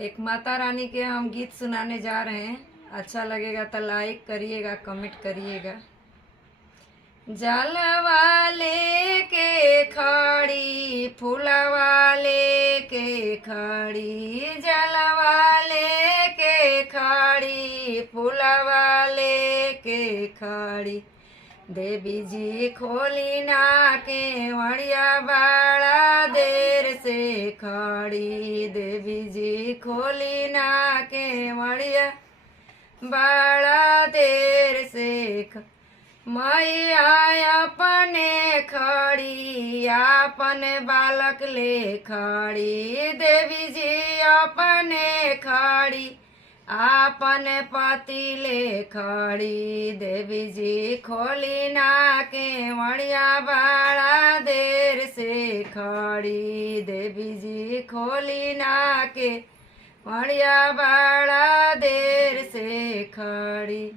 एक माता रानी के हम गीत सुनाने जा रहे हैं। अच्छा लगेगा तो लाइक करिएगा, कमेंट करिएगा। जलवा लेके खड़ी, फूलवा लेके खड़ी, जलवा लेके खड़ी, फूलवा लेके खड़ी। देवी जी खोली ना केवड़िया, बड़ा देर से खड़ी। देवी जी खोली ना केवड़िया, बड़ा देर से मैया अपने खड़ी, अपन बालक ले खड़ी। देवी जी अपने खड़ी, आपन पति ले खड़ी। देवी जी खोली ना केवड़िया, बड़ा देर से खड़ी। देवी जी खोली ना केवड़िया, बड़ा देर से खड़ी।